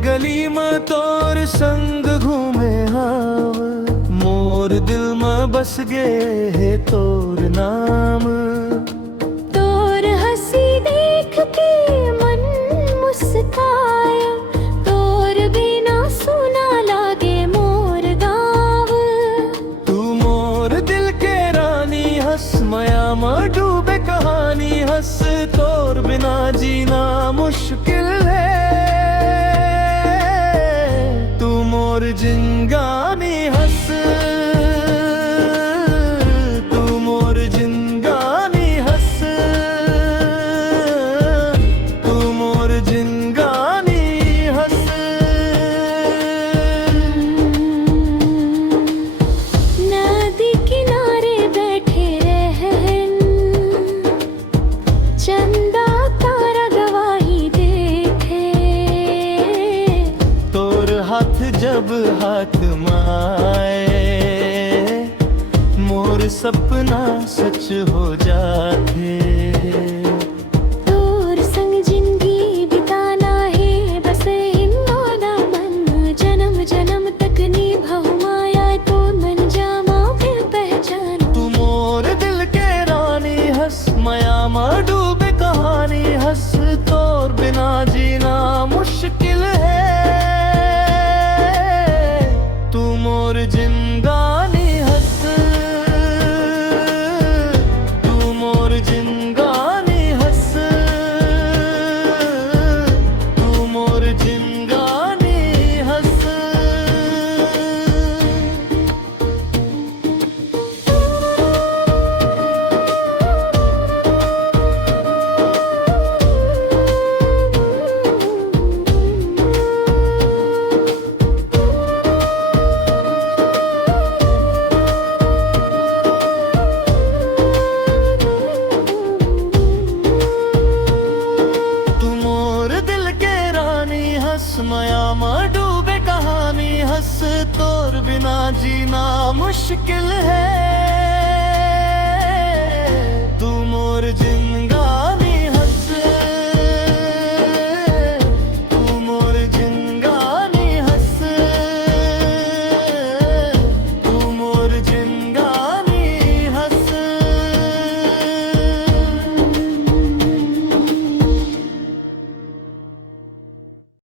गली में तोर संग घूमे हाव, मोर दिल में बस गे है तोर नाम। तोर हंसी देख के मन मुस्काया, तोर बिना सुना लागे मोर गाँव। तू मोर दिल के रानी हंस, माया में डूबे कहानी हंस, तोर बिना जीना मुश्किल है। तू मोर जिंगानी हंस, तू मोर जिंगानी हंस, तू मोर जिंगानी हंस। नदी किनारे बैठे रहन, चंदा तारा गवाही देखे। तोर हाथ जब हाथ माए, मोर सपना सच हो जाते। तोर संग जिंदगी बिताना है बस हिंगोला मन, जन्म जन्म तक निभाऊं माया तो मन जामा फिर पहचान। तू मोर दिल के रानी हंस, माया में डूबे कहानी हंस, तोर बिना जीना मुश्किल है। तू मोर जिंगानी हंस, तू मोर जिंगानी हंस, तू मोर जिंगानी हंस। तू मोर दिल के रानी हंस, माया में डूबे कहानी हंस, तोर बिना जीना मुश्किल है।